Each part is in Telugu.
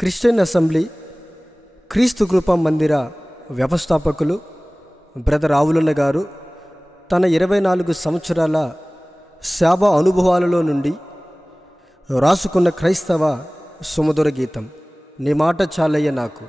క్రిస్టియన్ అసెంబ్లీ క్రీస్తు కృప మందిర వ్యవస్థాపకులు బ్రదర్ ఆవులన్న గారు తన ఇరవై నాలుగు సంవత్సరాల సేవ అనుభవాలలో నుండి రాసుకున్న క్రైస్తవ సుమధుర గీతం నీ మాట చాలయ్య నాకు.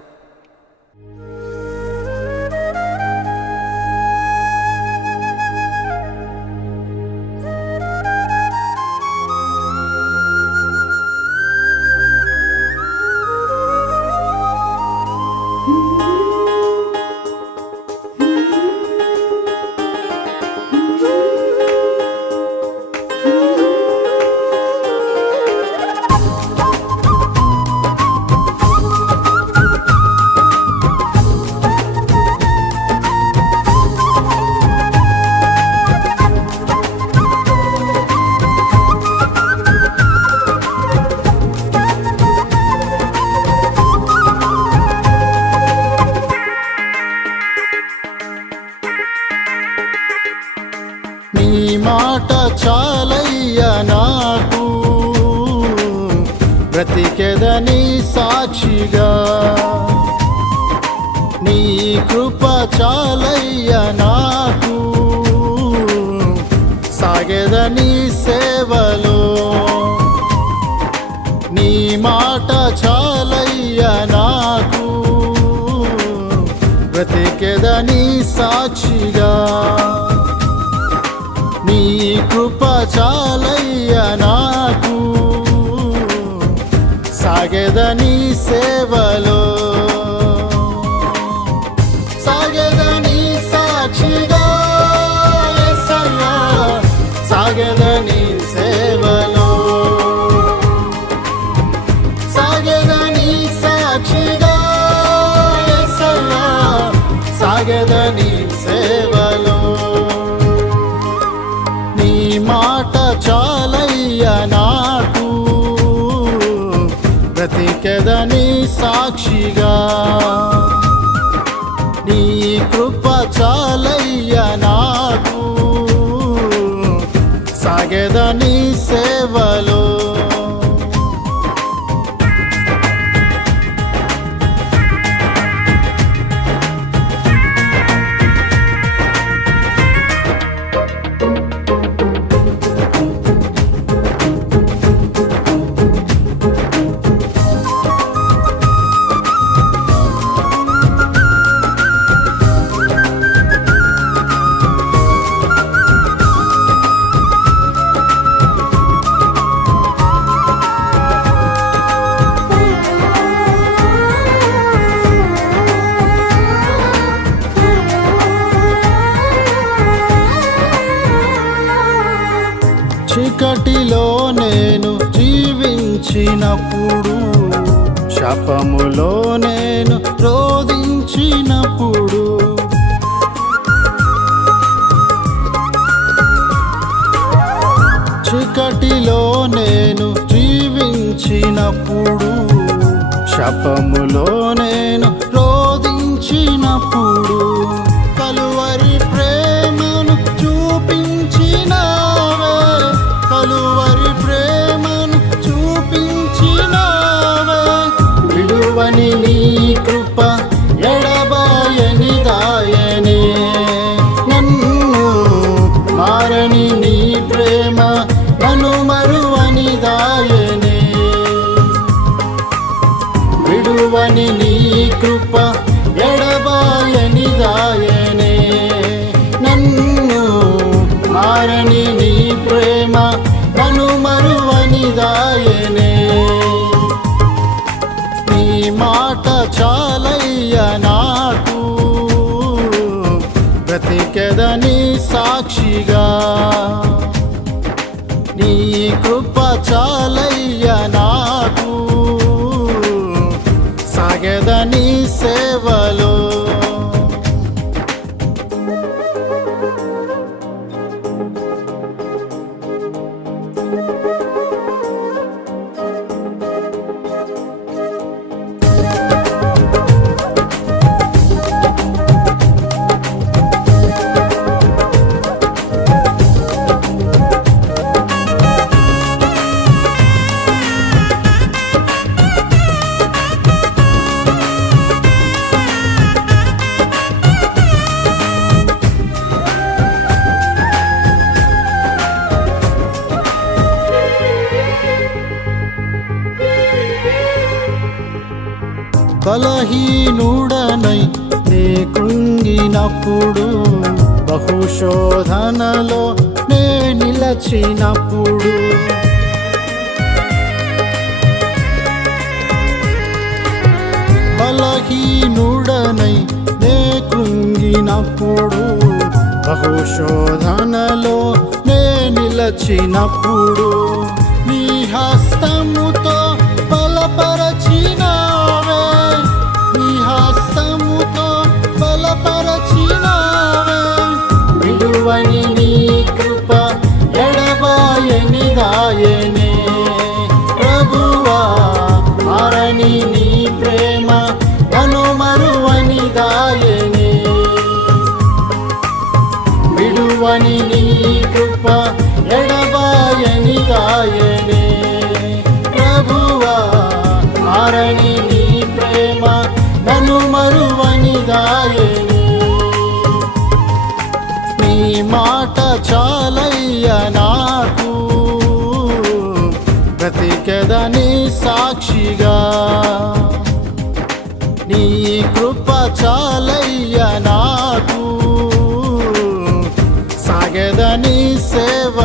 బ్రతికెదని సాక్షిగా. నీ కృప చాలయ్య నాకు. సాగెదని సేవలో. నీ మాట చాలయ్య నాకు. బ్రతికెదని సాక్షిగా. నీ కృప చాలయ్య నాకు. సాగెదని సేవలో. సాక్షిగా. నీ కృప చాలయ్య నాకు. సాగెదని సేవలో. జీవించినప్పుడు శపములో నేను రోధించినప్పుడు. చీకటిలో నేను జీవించినప్పుడు శపములో నేను రోధించినప్పుడు. విడువని నీ కృప ఎడబాయని దాయనే నన్ను మారని నీ ప్రేమ నన్ను మరువని దాయనే నీ మాట చాలయ్య నాకు. బ్రతికెదని సాక్షిగా. నీ కృప చాలయ్య నా సాగెదని బలహీనుడనై నే కృంగినప్పుడు బహుశోధనలో నే నిలచినప్పుడు. బలహీనుడనై నే కృంగినప్పుడు బహుశోధనలో నే నిలచినప్పుడు. నీ హస్తముతో బలపర విడువని నీ కృప ఎడబాయని దాయనే ప్రభువా మారని నీ ప్రేమ కనుమరువని దాయనే విడువని నీ కృప ఎడబాయని దాయనే ప్రభువా మారని నీ ప్రేమ నన్ను మరువని దాయనే మాట చాలయ్య నాకు. బ్రతికెదని సాక్షిగా. నీ కృప చాలయ్య నాకు. సాగదని సేవ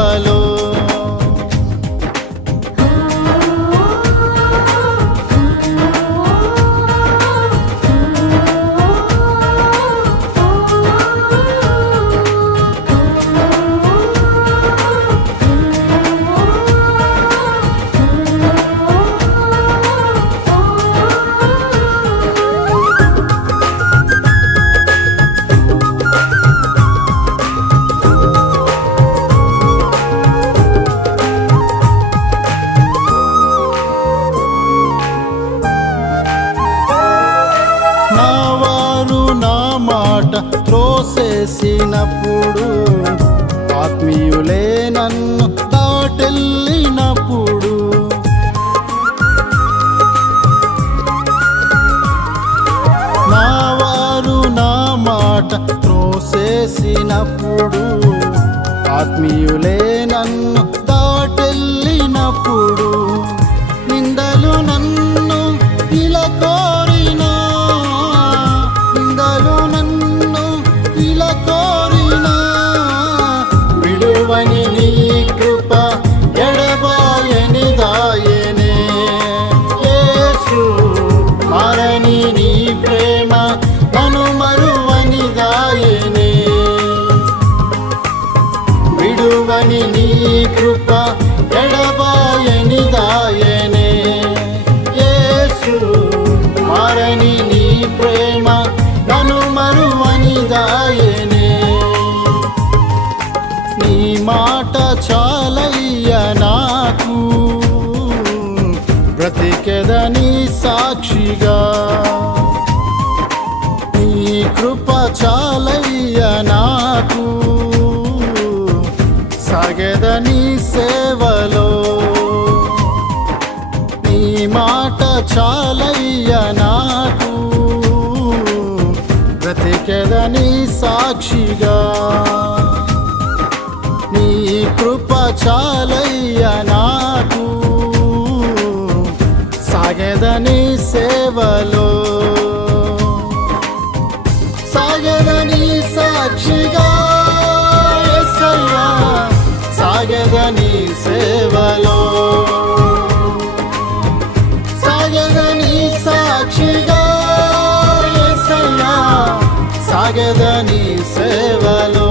త్రోసేసినప్పుడు ఆత్మీయులే నన్ను దాటెళ్ళినప్పుడు కృప ఎడబాయని దాయనే. యేసు మారని నీ ప్రేమ నన్ను మరువని దాయనే. నీ మాట చాలయ్య నాకు. బ్రతికెదని సాక్షిగా. నీ కృప చాలయ్య నాకు. చాలయ్య నాకు. బ్రతికెదని సాక్షిగా. నీ కృప చాలయ్య నాకు. సాగెదని సేవలో సాగదని సేవలో